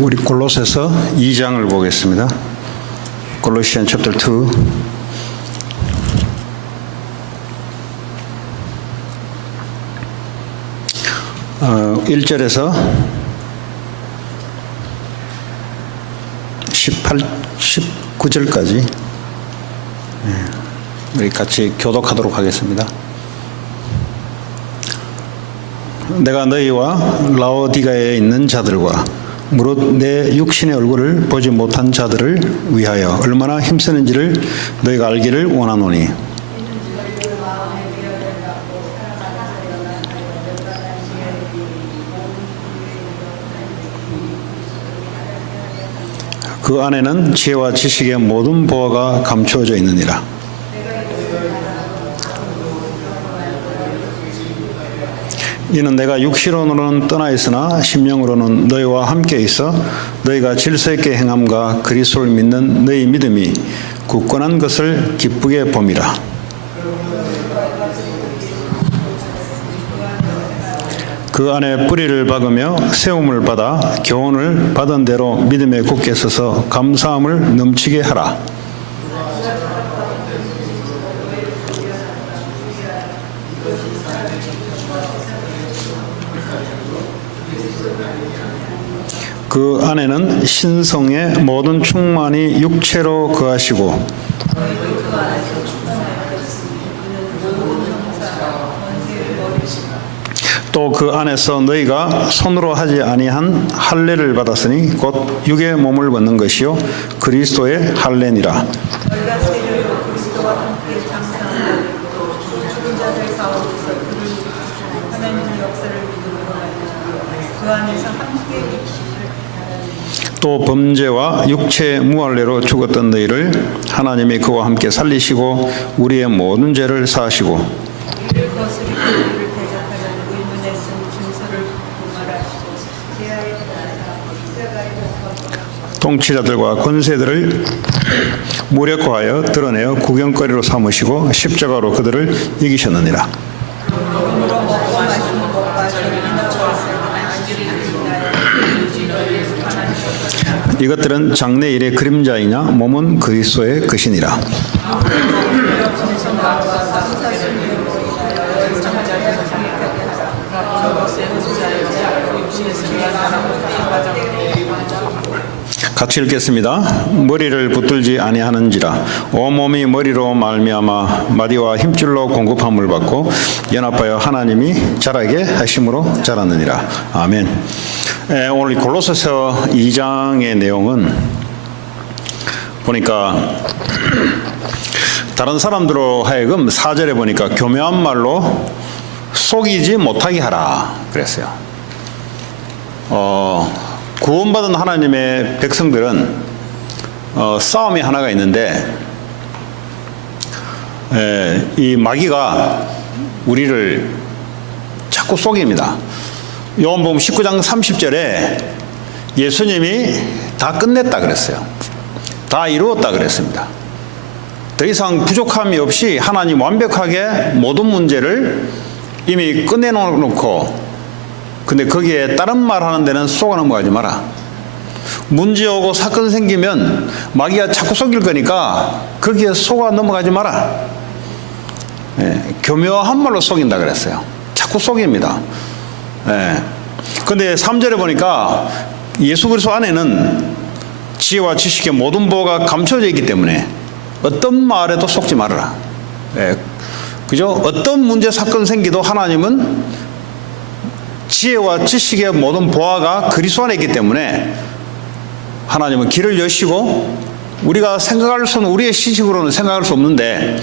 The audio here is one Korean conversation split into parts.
우리 골로새서 2장을 보겠습니다. Colossians chapter 2. 어, 1절에서 19절까지 우리 같이 교독하도록 하겠습니다. 내가 너희와 라오디가에 있는 자들과 무릇 내 육신의 얼굴을 보지 못한 자들을 위하여 얼마나 힘쓰는지를 너희가 알기를 원하노니, 그 안에는 지혜와 지식의 모든 보화가 감추어져 있느니라. 이는 내가 육신으로는 떠나 있으나 심령으로는 너희와 함께 있어 너희가 질서 있게 행함과 그리스도를 믿는 너희 믿음이 굳건한 것을 기쁘게 봄이라. 그 안에 뿌리를 박으며 세움을 받아 교훈을 받은 대로 믿음에 굳게 서서 감사함을 넘치게 하라. 그 안에는 신성의 모든 충만이 육체로 거하시고 또 그 안에서 너희가 손으로 하지 아니한 할례를 받았으니 곧 육의 몸을 벗는 것이요 그리스도의 할례니라. 또 범죄와 육체의 무할례로 죽었던 너희를 하나님이 그와 함께 살리시고 우리의 모든 죄를 사하시고 통치자들과 권세들을 무력화하여 드러내어 구경거리로 삼으시고 십자가로 그들을 이기셨느니라. 이것들은 장래 일의 그림자이냐 몸은 그리스도의 것이니라. 같이 읽겠습니다. 머리를 붙들지 아니하는지라 온몸이 머리로 말미암아 마디와 힘줄로 공급함을 받고 연합하여 하나님이 자라게 하심으로 자랐느니라. 아멘. 오늘 골로새서 2장의 내용은 보니까 다른 사람들로 하여금 4절에 보니까 교묘한 말로 속이지 못하게 하라 그랬어요. 구원받은 하나님의 백성들은 싸움이 하나가 있는데 이 마귀가 우리를 자꾸 속입니다. 요한복음 19장 30절에 예수님이 다 끝냈다 그랬어요. 다 이루었다 그랬습니다. 더 이상 부족함이 없이 하나님 완벽하게 모든 문제를 이미 끝내놓고, 근데 거기에 다른 말 하는 데는 속아 넘어가지 마라. 문제 오고 사건 생기면 마귀가 자꾸 속일 거니까 거기에 속아 넘어가지 마라. 교묘한 말로 속인다 그랬어요. 자꾸 속입니다. 근데 3절에 보니까 예수 그리스도 안에는 지혜와 지식의 모든 보호가 감춰져 있기 때문에 어떤 말에도 속지 말아라. 그죠? 어떤 문제 사건 생기도 하나님은 지혜와 지식의 모든 보화가 그리스도 안에 있기 때문에 하나님은 길을 여시고 우리가 생각할 수 없는, 우리의 시식으로는 생각할 수 없는데,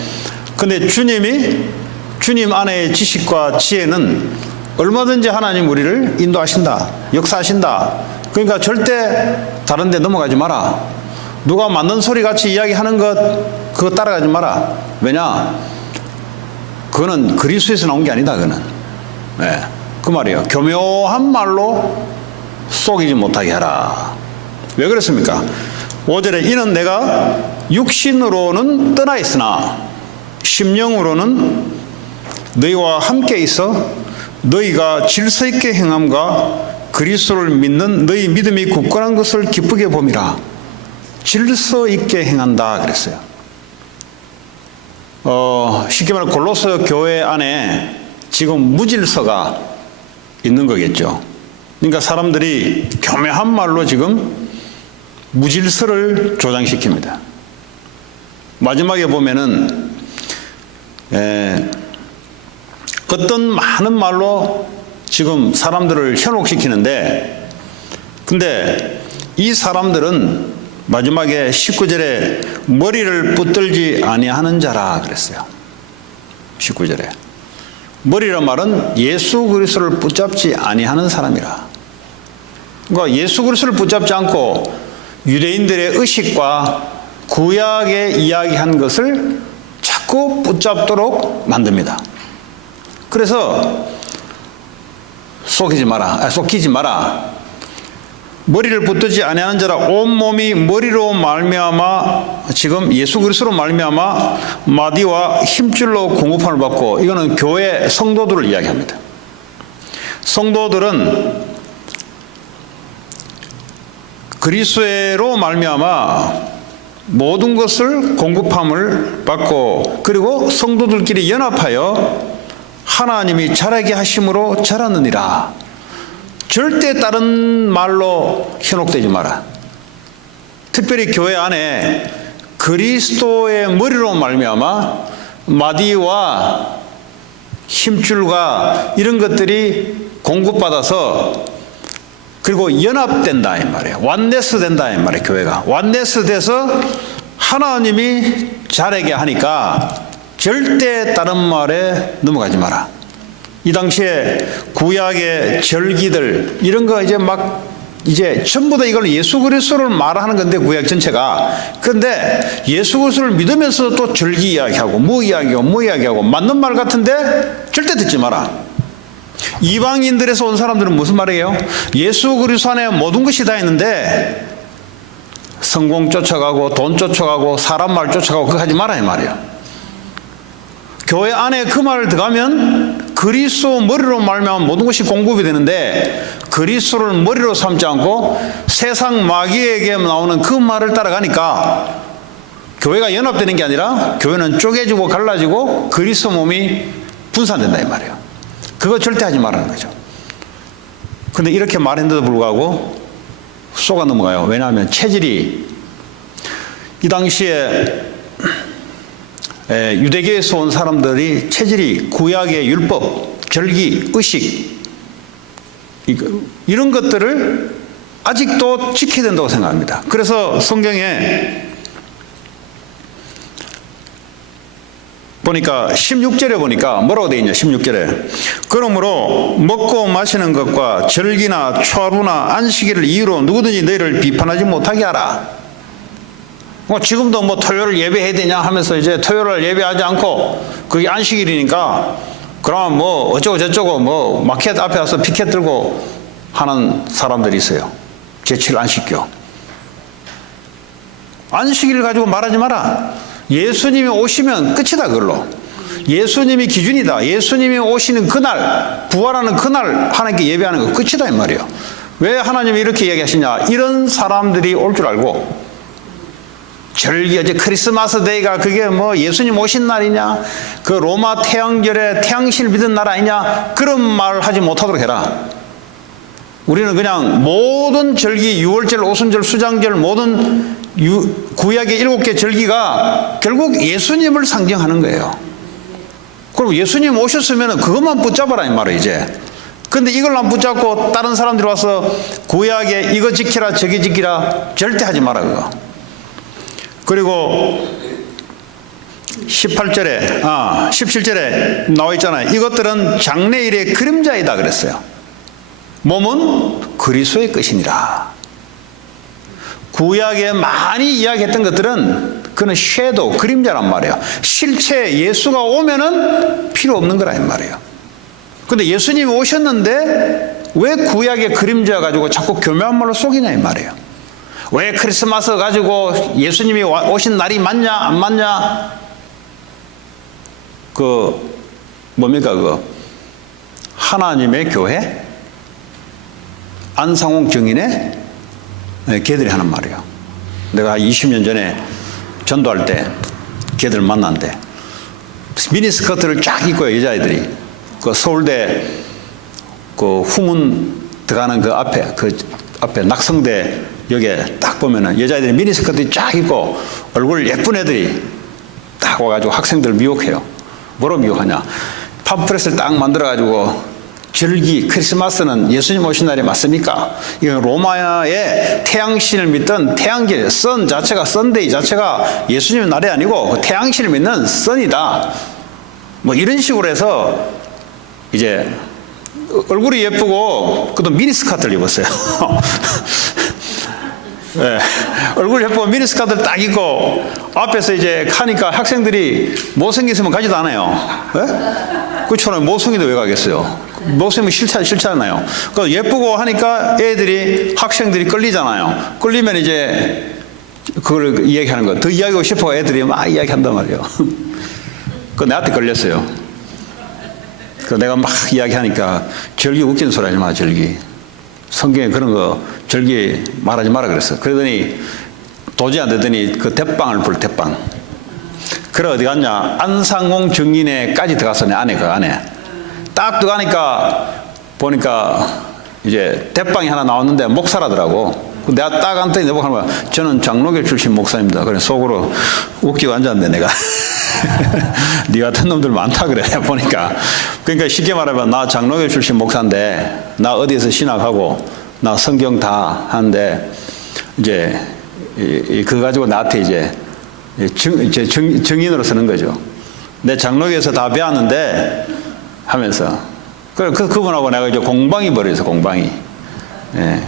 근데 주님 안의 지식과 지혜는 얼마든지 하나님 우리를 인도하신다, 역사하신다. 그러니까 절대 다른 데 넘어가지 마라. 누가 맞는 소리 같이 이야기하는 것 그거 따라가지 마라. 왜냐? 그거는 그리스도에서 나온 게 아니다. 그거는 그 말이에요. 교묘한 말로 속이지 못하게 하라. 왜 그렇습니까? 5절에 이는 내가 육신으로는 떠나 있으나 심령으로는 너희와 함께 있어 너희가 질서 있게 행함과 그리스도를 믿는 너희 믿음이 굳건한 것을 기쁘게 봄이라. 질서 있게 행한다 그랬어요. 쉽게 말해 골로새 교회 안에 지금 무질서가 있는 거겠죠. 그러니까 사람들이 교묘한 말로 지금 무질서를 조장시킵니다. 마지막에 보면은 어떤 많은 말로 지금 사람들을 현혹시키는데, 근데 이 사람들은 마지막에 19절에 머리를 붙들지 아니하는 자라 그랬어요. 19절에 머리란 말은 예수 그리스도를 붙잡지 아니하는 사람이라. 그러니까 예수 그리스도를 붙잡지 않고 유대인들의 의식과 구약에 이야기한 것을 자꾸 붙잡도록 만듭니다. 그래서 속이지 마라. 머리를 붙들지 아니하는 자라 온 몸이 머리로 말미암아, 지금 예수 그리스도로 말미암아 마디와 힘줄로 공급함을 받고, 이거는 교회 성도들을 이야기합니다. 성도들은 그리스도로 말미암아 모든 것을 공급함을 받고, 그리고 성도들끼리 연합하여 하나님이 자라게 하심으로 자라느니라. 절대 다른 말로 현혹되지 마라. 특별히 교회 안에 그리스도의 머리로 말미암아 마디와 힘줄과 이런 것들이 공급받아서, 그리고 연합된다 이 말이에요. 완네스 된다 이 말이에요. 교회가 완네스 돼서 하나님이 자라게 하니까 절대 다른 말에 넘어가지 마라. 이 당시에 구약의 절기들 이런 거 이제 전부 다 이걸 예수 그리스도를 말하는 건데, 구약 전체가. 그런데 예수 그리스도를 믿으면서 또 절기 이야기하고 뭐 이야기하고 맞는 말 같은데 절대 듣지 마라. 이방인들에서 온 사람들은 무슨 말이에요? 예수 그리스도 안에 모든 것이 다 있는데 성공 쫓아가고 돈 쫓아가고 사람 말 쫓아가고 그거 하지 마라 이 말이에요. 교회 안에 그 말을 들어가면 그리스도 머리로 말미암아 모든 것이 공급이 되는데, 그리스도를 머리로 삼지 않고 세상 마귀에게 나오는 그 말을 따라가니까 교회가 연합되는 게 아니라 교회는 쪼개지고 갈라지고 그리스도 몸이 분산된다 이 말이에요. 그거 절대 하지 말라는 거죠. 근데 이렇게 말했는데도 불구하고 속아 넘어가요. 왜냐하면 체질이, 이 당시에 유대교에서 온 사람들이 체질이 구약의 율법, 절기, 의식 이런 것들을 아직도 지켜야 된다고 생각합니다. 그래서 성경에 보니까 16절에 보니까 뭐라고 되어 있냐. 16절에 그러므로 먹고 마시는 것과 절기나 초하루나 안식일을 이유로 누구든지 너희를 비판하지 못하게 하라. 지금도 토요일 예배해야 되냐 하면서 이제 토요일을 예배하지 않고 그게 안식일이니까 그럼 어쩌고 저쩌고 마켓 앞에 와서 피켓 들고 하는 사람들이 있어요. 제7 안식교. 안식일 가지고 말하지 마라. 예수님이 오시면 끝이다 그걸로. 예수님이 기준이다. 예수님이 오시는 그날, 부활하는 그날 하나님께 예배하는 거 끝이다 이 말이에요. 왜 하나님이 이렇게 얘기하시냐. 이런 사람들이 올 줄 알고, 절기, 어제 크리스마스 데이가 그게 예수님 오신 날이냐, 그 로마 태양절에 태양신을 믿은 날 아니냐, 그런 말 하지 못하도록 해라. 우리는 그냥 모든 절기, 유월절, 오순절, 수장절, 모든 구약의 7개 절기가 결국 예수님을 상징하는 거예요. 그럼 예수님 오셨으면 그것만 붙잡아라 이 말이에요 이제. 근데 이걸 안 붙잡고 다른 사람들이 와서 구약에 이거 지키라 저기 지키라 절대 하지 마라 그거. 그리고 17절에 나와 있잖아요. 이것들은 장래일의 그림자이다 그랬어요. 몸은 그리스도의 것이니라. 구약에 많이 이야기했던 것들은 그는 섀도우, 그림자란 말이에요. 실체 예수가 오면은 필요 없는 거라 이 말이에요. 근데 예수님이 오셨는데 왜 구약의 그림자 가지고 자꾸 교묘한 말로 속이냐 이 말이에요. 왜 크리스마스 가지고 예수님이 오신 날이 맞냐 안 맞냐, 뭡니까 하나님의 교회, 안상홍 정인의 걔들이 하는 말이에요. 내가 20년 전에 전도할 때 걔들 만났는데 미니스커트를 쫙 입고 여자애들이 그 서울대 그 후문 들어가는 그 앞에 낙성대 여기에 딱 보면은 여자애들이 미니스커트 쫙 입고 얼굴 예쁜 애들이 딱 와가지고 학생들 미혹해요. 뭐로 미혹하냐? 팜프렛을 딱 만들어가지고 절기 크리스마스는 예수님 오신 날이 맞습니까? 이건 로마의 태양신을 믿던 태양계 선 자체가 선데이 자체가 예수님의 날이 아니고 그 태양신을 믿는 선이다. 뭐 이런 식으로 해서 이제 얼굴이 예쁘고 그것도 미니스커트를 입었어요. 네. 얼굴 예쁘고 미니스커트를 딱 입고 앞에서 이제 하니까 학생들이 못생겼으면 가지도 않아요. 네? 그렇잖아요. 못생기도 왜 가겠어요? 못생기면 싫잖아요. 그 예쁘고 하니까 애들이 학생들이 끌리잖아요. 끌리면 이제 그걸 이야기하는 거. 더 이야기하고 싶어 애들이 막 이야기한단 말이에요. 그 내한테 걸렸어요. 그 내가 막 이야기하니까 절기 웃기는 소리 하지 마, 절기. 성경에 그런 거 절기 말하지 마라 그랬어. 그러더니 도저히 안 되더니 그 대빵을 불 대빵. 그래 어디 갔냐? 안상홍 정인회까지 들어갔어. 내 안에 그 안에 딱 들어가니까 보니까 이제 대빵이 하나 나왔는데 목사라더라고. 내가 딱 앉더니 내가 하는 거야. 저는 장로교 출신 목사입니다. 그래 속으로 웃기고 앉았는데 내가 네 같은 놈들 많다 그래 보니까. 그러니까 쉽게 말하면 나 장로교 출신 목사인데 나 어디에서 신학하고 나 성경 다 하는데 이제 그거 가지고 나한테 이제 증인으로 쓰는 거죠. 내 장로교에서 다 배웠는데 하면서 그분하고 내가 이제 공방이 벌어졌어. 공방이. 예.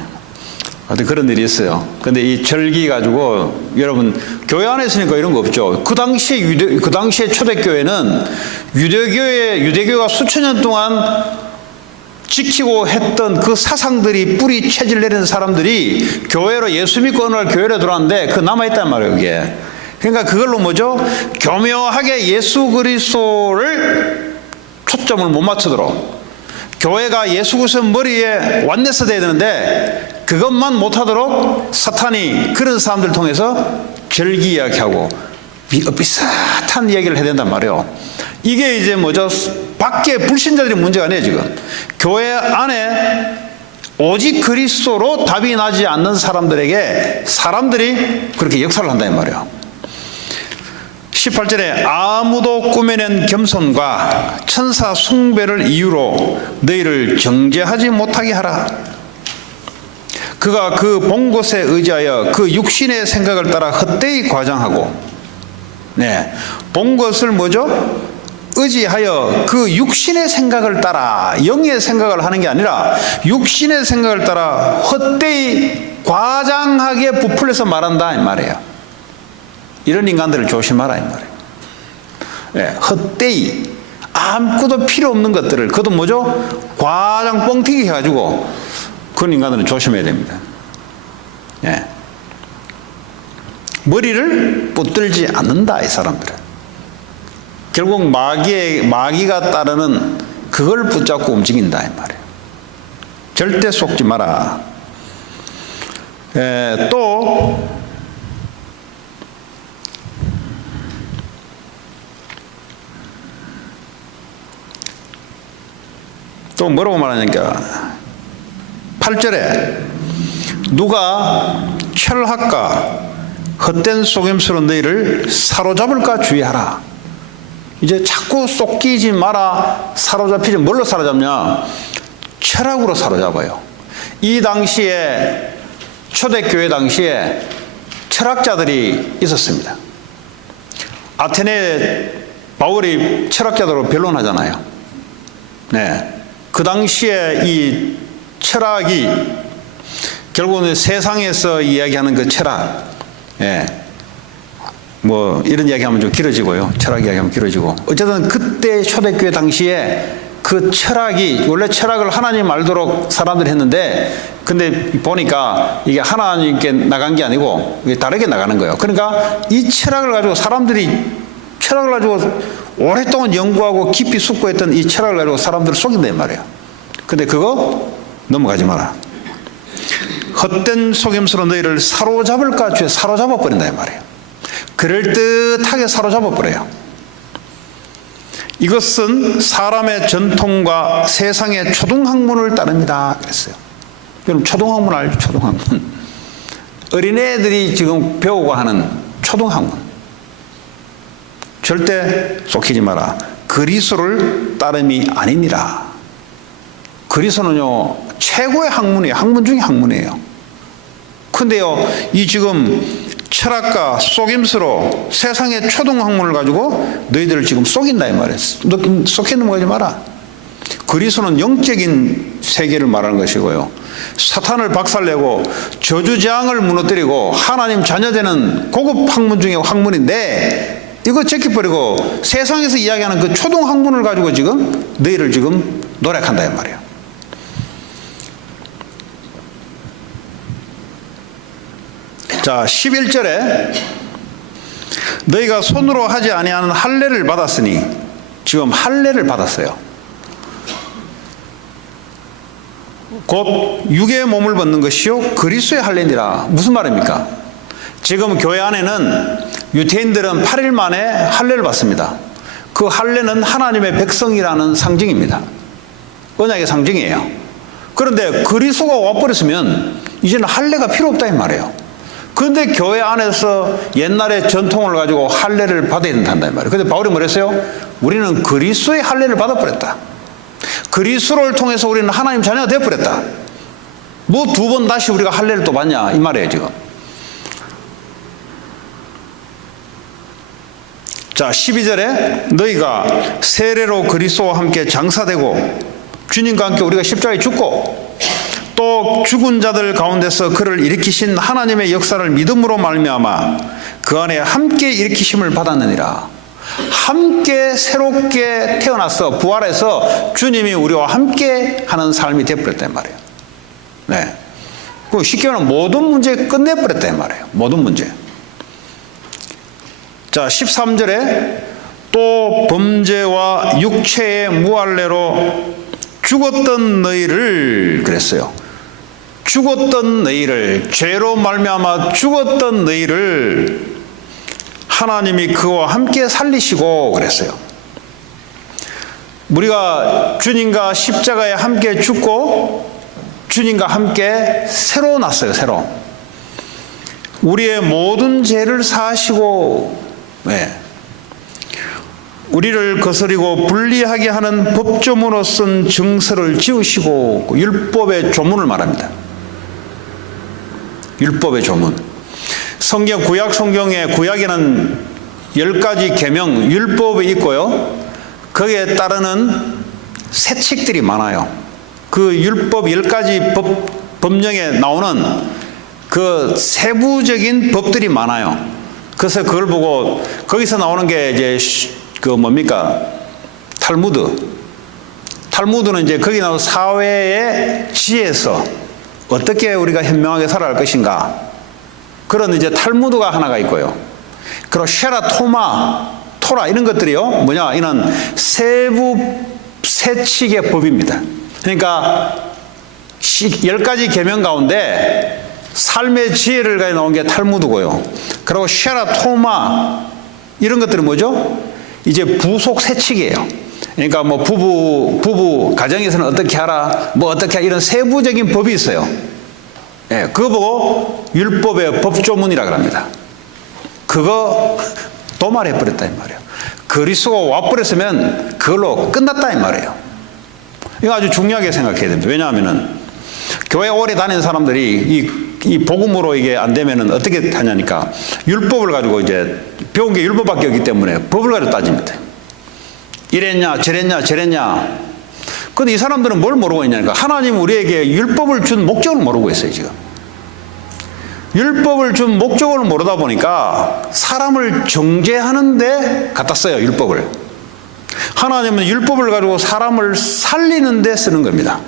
어떤 그런 일이 있어요. 근데 이 절기 가지고 여러분 교회 안에 있으니까 이런 거 없죠. 그 당시에 초대교회는 유대교가 수천 년 동안 지키고 했던 그 사상들이 뿌리 체질 내리는 사람들이 교회로 예수 믿고 어느 날 교회로 들어왔는데 그 남아있단 말이에요. 그게. 그러니까 그걸로 뭐죠? 교묘하게 예수 그리스도를 초점을 못 맞추도록 교회가 예수 그리스도 머리에 완내서 돼야 되는데 그것만 못하도록 사탄이 그런 사람들을 통해서 절기 이야기하고 비슷한 이야기를 해야 된단 말이에요. 이게 이제 뭐죠? 밖에 불신자들이 문제가 아니에요. 지금 교회 안에 오직 그리스도로 답이 나지 않는 사람들에게 사람들이 그렇게 역사를 한다는 말이에요. 18절에 아무도 꾸며낸 겸손과 천사 숭배를 이유로 너희를 정죄하지 못하게 하라. 그가 그 본 것에 의지하여 그 육신의 생각을 따라 헛되이 과장하고, 네, 본 것을 뭐죠? 의지하여 그 육신의 생각을 따라, 영의 생각을 하는 게 아니라 육신의 생각을 따라 헛되이 과장하게 부풀려서 말한다 이 말이에요. 이런 인간들을 조심하라 이 말이에요. 네, 헛되이 아무것도 필요 없는 것들을 그것도 뭐죠? 과장 뻥튀기 해가지고 그런 인간들은 조심해야 됩니다. 예. 머리를 붙들지 않는다 이 사람들은. 결국 마귀가 따르는 그걸 붙잡고 움직인다 이 말이에요. 절대 속지 마라. 또 뭐라고 말하니까 8절에 누가 철학과 헛된 속임수로 너희를 사로잡을까 주의하라. 이제 자꾸 속이지 마라. 사로잡히지. 뭘로 사로잡냐? 철학으로 사로잡아요. 이 당시에 초대교회 당시에 철학자들이 있었습니다. 아테네 바울이 철학자들로 변론하잖아요. 네, 그 당시에 이 철학이 결국은 세상에서 이야기하는 그 철학, 예, 뭐 이런 이야기하면 좀 길어지고요. 철학 이야기하면 길어지고. 어쨌든 그때 초대교회 당시에 그 철학이 원래 철학을 하나님 알도록 사람들이 했는데, 근데 보니까 이게 하나님께 나간 게 아니고 이게 다르게 나가는 거예요. 그러니까 이 철학을 가지고 사람들이 철학을 가지고 오랫동안 연구하고 깊이 숙고했던 이 철학을 가지고 사람들을 속인단 말이에요. 근데 그거 넘어가지 마라. 헛된 속임수로 너희를 사로잡을까 주에 사로잡아 버린다 이 말이에요. 그럴듯하게 사로잡아 버려요. 이것은 사람의 전통과 세상의 초등학문을 따릅니다 그랬어요. 여러분 초등학문 알죠? 초등학문. 어린애들이 지금 배우고 하는 초등학문. 절대 속이지 마라. 그리스도를 따름이 아니니라. 그리스도는요 최고의 학문이에요. 학문 중에 학문이에요. 근데요 이 지금 철학과 속임수로 세상의 초등학문을 가지고 너희들을 지금 속인다 이 말이에요. 속여 넘어가지 마라. 그리스도는 영적인 세계를 말하는 것이고요. 사탄을 박살내고 저주재앙을 무너뜨리고 하나님 자녀되는 고급 학문 중에 학문인데 이거 제껴버리고 세상에서 이야기하는 그 초등학문을 가지고 지금 너희를 지금 노력한다 이 말이에요. 자 11절에 너희가 손으로 하지 아니하는 할례를 받았으니 지금 할례를 받았어요. 곧 육의 몸을 벗는 것이요 그리스도의 할례니라. 무슨 말입니까? 지금 교회 안에는 유대인들은 8일 만에 할례를 받습니다. 그 할례는 하나님의 백성이라는 상징입니다. 언약의 상징이에요. 그런데 그리스도가 와버렸으면 이제는 할례가 필요 없다 이 말이에요. 그런데 교회 안에서 옛날의 전통을 가지고 할례를 받아야 된다 이 말이에요. 그런데 바울이 뭐랬어요? 우리는 그리스도의 할례를 받아버렸다. 그리스도를 통해서 우리는 하나님 자녀가 되어버렸다. 뭐 두 번 다시 우리가 할례를 또 받냐 이 말이에요 지금. 자 12절에 너희가 세례로 그리스도와 함께 장사되고 주님과 함께 우리가 십자가에 죽고 또 죽은 자들 가운데서 그를 일으키신 하나님의 역사를 믿음으로 말미암아 그 안에 함께 일으키심을 받았느니라. 함께 새롭게 태어나서 부활해서 주님이 우리와 함께 하는 삶이 되어버렸단 말이에요. 네. 쉽게 말하면 모든 문제 끝내버렸단 말이에요. 모든 문제. 자 13절에 또 범죄와 육체의 무할례로 죽었던 너희를 그랬어요. 죽었던 너희를 죄로 말미암아 죽었던 너희를 하나님이 그와 함께 살리시고 그랬어요. 우리가 주님과 십자가에 함께 죽고 주님과 함께 새로 났어요. 새로. 우리의 모든 죄를 사하시고 네. 우리를 거스리고 불리하게 하는 법조문으로 쓴 증서를 지우시고 율법의 조문을 말합니다. 율법의 조문. 성경 구약 성경에 구약에는 10가지 계명 율법이 있고요. 거기에 따르는 세칙들이 많아요. 그 율법 10가지 법령에 나오는 그 세부적인 법들이 많아요. 그래서 그걸 보고 거기서 나오는 게 이제 그 뭡니까? 탈무드. 탈무드는 이제 거기 나오는 사회의 지혜에서 어떻게 우리가 현명하게 살아갈 것인가. 그런 이제 탈무드가 하나가 있고요. 그리고 쉐라 토라 이런 것들이요. 뭐냐? 이는 세부 세칙의 법입니다. 그러니까 10가지 계명 가운데 삶의 지혜를 가지고 나온 게 탈무드고요. 그리고 쉐라 이런 것들은 뭐죠? 이제 부속 세칙이에요. 그러니까 뭐 부부 가정에서는 어떻게 하라, 뭐 어떻게 하라, 이런 세부적인 법이 있어요. 예, 그거 보고 율법의 법조문이라고 합니다. 그거 도말해버렸다 이 말이에요. 그리스도가 와버렸으면 그걸로 끝났다 이 말이에요. 이거 아주 중요하게 생각해야 됩니다. 왜냐하면은 교회 오래 다니는 사람들이 이 복음으로 이게 안 되면은 어떻게 하냐니까 율법을 가지고 이제 배운 게 율법밖에 없기 때문에 법을 가지고 따집니다. 이랬냐 저랬냐. 근데 이 사람들은 뭘 모르고 있냐니까 하나님 우리에게 율법을 준 목적을 모르고 있어요 지금. 율법을 준 목적을 모르다 보니까 사람을 정죄하는 데 갖다 써요 율법을. 하나님은 율법을 가지고 사람을 살리는 데 쓰는 겁니다.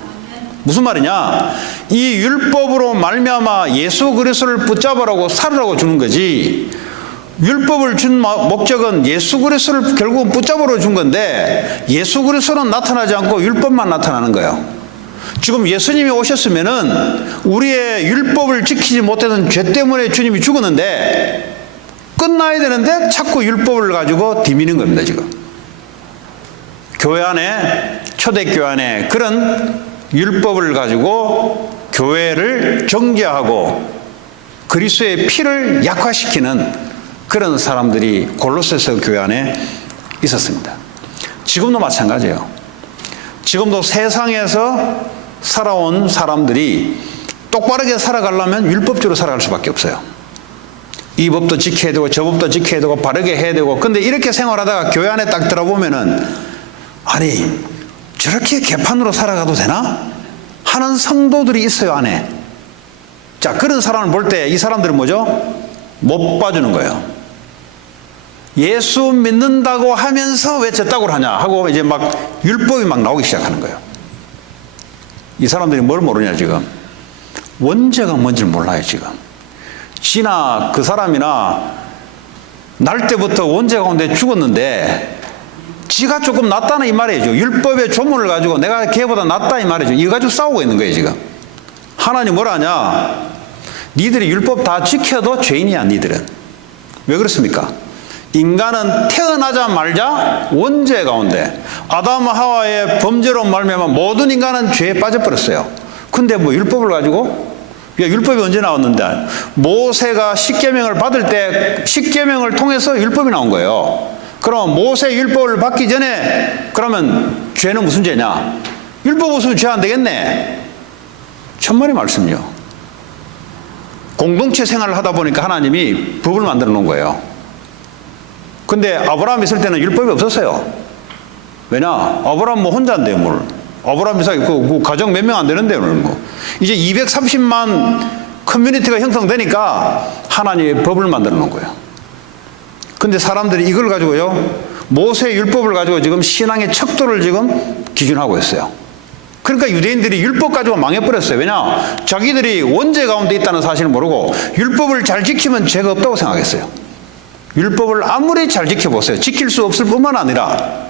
무슨 말이냐? 이 율법으로 말미암아 예수 그리스도를 붙잡으라고 살으라고 주는 거지. 율법을 준 목적은 예수 그리스도를 결국은 붙잡으러 준 건데 예수 그리스도는 나타나지 않고 율법만 나타나는 거예요. 지금 예수님이 오셨으면은 우리의 율법을 지키지 못하는 죄 때문에 주님이 죽었는데 끝나야 되는데 자꾸 율법을 가지고 디미는 겁니다, 지금. 교회 안에, 초대교회 안에 그런 율법을 가지고 교회를 정죄하고 그리스도의 피를 약화시키는 그런 사람들이 골로새서 교회 안에 있었습니다. 지금도 마찬가지예요. 지금도 세상에서 살아온 사람들이 똑바르게 살아가려면 율법적으로 살아갈 수밖에 없어요. 이 법도 지켜야 되고 저 법도 지켜야 되고 바르게 해야 되고, 근데 이렇게 생활하다가 교회 안에 딱 들어보면은 아니 저렇게 개판으로 살아가도 되나? 하는 성도들이 있어요, 안에. 자, 그런 사람을 볼 때 이 사람들은 뭐죠? 못 봐주는 거예요. 예수 믿는다고 하면서 왜 저따구를 하냐 하고 이제 막 율법이 막 나오기 시작하는 거예요. 이 사람들이 뭘 모르냐, 지금. 원죄가 뭔지를 몰라요, 지금. 지나 그 사람이나 날 때부터 원죄 가운데 죽었는데 지가 조금 낫다는 이 말이죠. 율법의 조문을 가지고 내가 걔보다 낫다 이 말이죠. 이거 가지고 싸우고 있는 거예요, 지금. 하나님 뭐라 하냐? 니들이 율법 다 지켜도 죄인이야, 니들은. 왜 그렇습니까? 인간은 태어나자마자 원죄 가운데 아담 하와의 범죄로 말미암아 모든 인간은 죄에 빠져버렸어요. 근데 뭐 율법을 가지고, 율법이 언제 나왔는데? 모세가 십계명을 받을 때 십계명을 통해서 율법이 나온 거예요. 그럼 모세 율법을 받기 전에 그러면 죄는 무슨 죄냐? 율법 없으면 죄 안 되겠네. 천만의 말씀이요. 공동체 생활을 하다 보니까 하나님이 법을 만들어 놓은 거예요. 근데 아브라함 있을 때는 율법이 없었어요. 왜냐? 아브라함 뭐 혼자인데 뭘. 아브라함 이삭 그 가정 몇 명 안 되는데 뭐. 이제 230만 커뮤니티가 형성되니까 하나님의 법을 만들어 놓은 거예요. 근데 사람들이 이걸 가지고요, 모세 율법을 가지고 지금 신앙의 척도를 지금 기준하고 있어요. 그러니까 유대인들이 율법 가지고 망해버렸어요. 왜냐? 자기들이 원죄 가운데 있다는 사실을 모르고 율법을 잘 지키면 죄가 없다고 생각했어요. 율법을 아무리 잘 지켜보세요. 지킬 수 없을 뿐만 아니라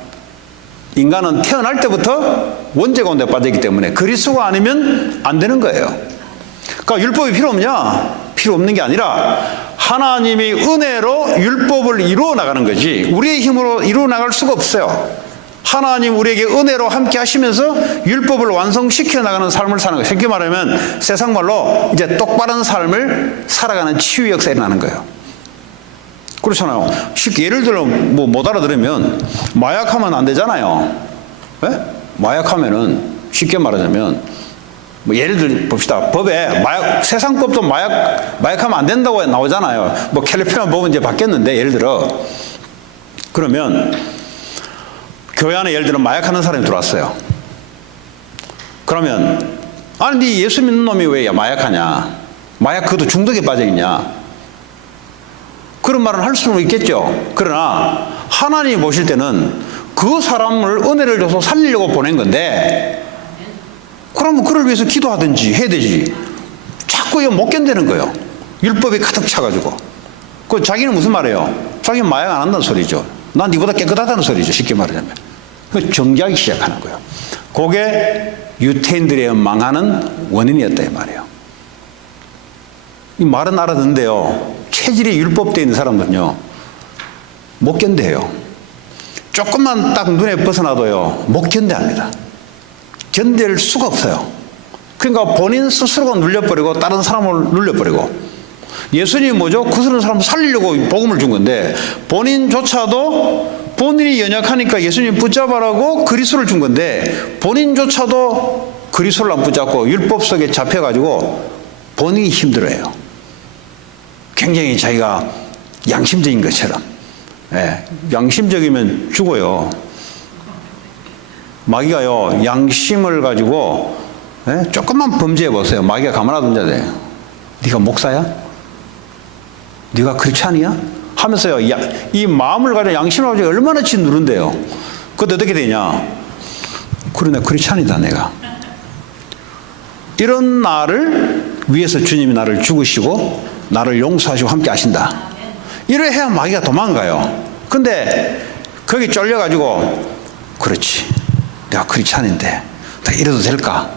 인간은 태어날 때부터 원죄 가운데 빠져있기 때문에 그리스도가 아니면 안 되는 거예요. 그러니까 율법이 필요 없냐? 필요 없는 게 아니라 하나님이 은혜로 율법을 이루어 나가는 거지 우리의 힘으로 이루어 나갈 수가 없어요. 하나님 우리에게 은혜로 함께 하시면서 율법을 완성시켜 나가는 삶을 사는 거예요. 쉽게 말하면 세상 말로 이제 똑바른 삶을 살아가는 치유 역사가 일어나는 거예요. 그렇잖아요. 쉽게 예를 들어 뭐 못 알아들으면 마약하면 안 되잖아요. 네? 마약하면은 쉽게 말하자면 뭐 예를 들어 봅시다. 법에 세상 법도 마약하면 안 된다고 나오잖아요. 뭐 캘리포니아 법은 이제 바뀌었는데 예를 들어 그러면 교회 안에 예를 들어 마약하는 사람이 들어왔어요. 그러면 아니 네 예수 믿는 놈이 왜 마약하냐? 마약 그것도 중독에 빠져 있냐? 그런 말은 할 수는 있겠죠. 그러나 하나님이 보실 때는 그 사람을 은혜를 줘서 살리려고 보낸 건데 그러면 그를 위해서 기도하든지 해야 되지. 자꾸 이거 못 견디는 거예요. 율법이 가득 차가지고. 그 자기는 무슨 말이에요? 자기는 마약 안 한다는 소리죠. 난 네보다 깨끗하다는 소리죠. 쉽게 말하자면. 그 정죄하기 시작하는 거예요. 그게 유태인들의 망하는 원인이었다 이 말이에요. 이 말은 알아듣는데요. 체질이 율법되어 있는 사람들은요. 못 견뎌요. 조금만 딱 눈에 벗어나도요. 못 견뎌합니다. 견딜 수가 없어요. 그러니까 본인 스스로가 눌려버리고 다른 사람을 눌려버리고 예수님이 뭐죠? 그 사람 살리려고 복음을 준 건데 본인조차도 본인이 연약하니까 예수님 붙잡아라고 그리스도를 준 건데 본인조차도 그리스도를 안 붙잡고 율법 속에 잡혀가지고 본인이 힘들어요. 굉장히 자기가 양심적인 것처럼. 예, 양심적이면 죽어요. 마귀가요 양심을 가지고 조금만 범죄해 보세요. 마귀가 가만하던 자들. 네가 목사야? 네가 크리스찬이야? 하면서요 이 마음을 가지고 양심을 가지고 얼마나 짓누른대요. 그것도 어떻게 되냐? 그래 내가 크리스찬이다 내가. 이런 나를 위해서 주님이 나를 죽으시고 나를 용서하시고 함께 하신다. 이래 해야 마귀가 도망가요. 근데 거기 쫄려가지고 그렇지 내가 크리스찬인데 나 이래도 될까?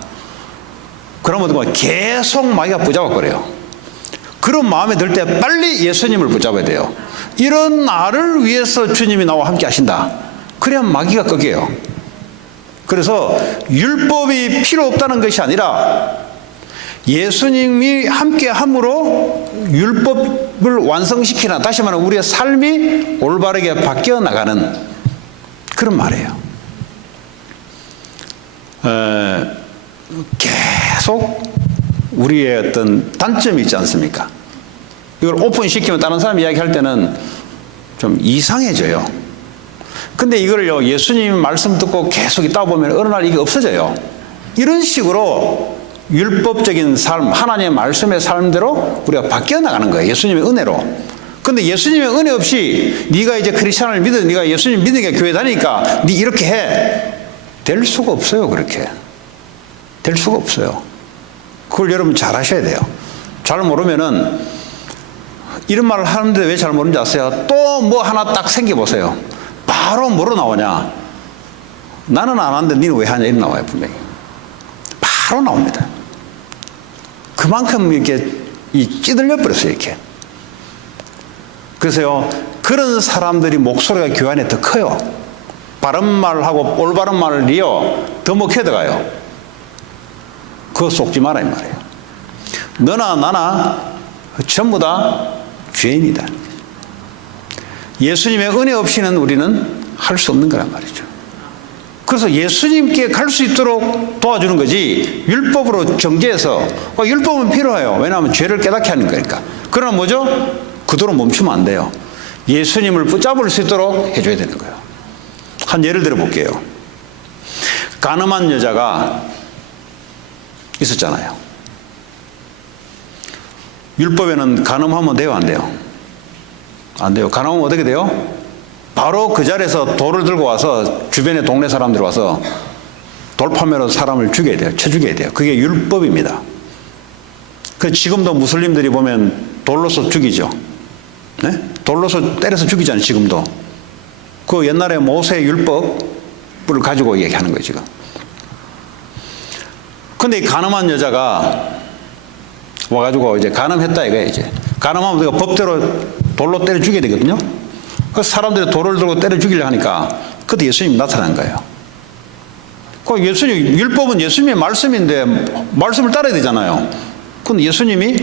그러면 계속 마귀가 붙잡아버려요. 그런 마음에 들 때 빨리 예수님을 붙잡아야 돼요. 이런 나를 위해서 주님이 나와 함께 하신다. 그래야 마귀가 꺾여요. 그래서 율법이 필요 없다는 것이 아니라 예수님이 함께 함으로 율법을 완성시키나, 다시 말하면 우리의 삶이 올바르게 바뀌어 나가는 그런 말이에요. 계속 우리의 어떤 단점이 있지 않습니까? 이걸 오픈시키면 다른 사람 이야기할 때는 좀 이상해져요. 근데 이걸요, 예수님 말씀 듣고 계속 있다 보면 어느 날 이게 없어져요. 이런 식으로 율법적인 삶, 하나님의 말씀의 삶대로 우리가 바뀌어 나가는 거예요. 예수님의 은혜로. 근데 예수님의 은혜 없이 네가 이제 크리스천을 믿어, 네가 예수님 믿는 게 교회 다니니까 네 이렇게 해. 될 수가 없어요. 그렇게. 될 수가 없어요. 그걸 여러분 잘 하셔야 돼요. 잘 모르면은 이런 말을 하는데 왜 잘 모르는지 아세요? 또 뭐 하나 딱 생겨보세요. 바로 뭐로 나오냐? 나는 안 하는데 너는 왜 하냐? 이렇게 나와요, 분명히. 바로 나옵니다. 그만큼 이렇게 찌들려 버렸어요, 이렇게. 그래서요, 그런 사람들이 목소리가 교회 안에 더 커요. 바른 말하고 올바른 말을 이어 더 먹혀 들어가요. 그거 속지 마라, 이 말이에요. 너나 나나 전부 다 죄인이다. 예수님의 은혜 없이는 우리는 할 수 없는 거란 말이죠. 그래서 예수님께 갈 수 있도록 도와주는 거지, 율법으로 정죄해서, 율법은 필요해요. 왜냐하면 죄를 깨닫게 하는 거니까. 그러나 뭐죠? 그대로 멈추면 안 돼요. 예수님을 붙잡을 수 있도록 해줘야 되는 거예요. 한 예를 들어 볼게요. 가늠한 여자가 있었잖아요. 율법에는 가늠하면 돼요, 안 돼요? 안 돼요. 가늠하면 어떻게 돼요? 바로 그 자리에서 돌을 들고 와서 주변의 동네 사람들 와서 돌파매로 사람을 죽여야 돼요. 쳐 죽여야 돼요. 그게 율법입니다. 그 지금도 무슬림들이 보면 돌로서 죽이죠. 네? 돌로서 때려서 죽이잖아요, 지금도. 그 옛날에 모세 율법을 가지고 얘기하는 거예요, 지금. 근데 이 가늠한 여자가 와가지고 이제 가늠했다 이거야, 이제. 가늠하면 우리가 법대로 돌로 때려 죽여야 되거든요. 그 사람들이 돌을 들고 때려 죽이려 하니까 그때 예수님이 나타난 거예요. 그 예수님, 율법은 예수님의 말씀인데 말씀을 따라야 되잖아요. 근데 예수님이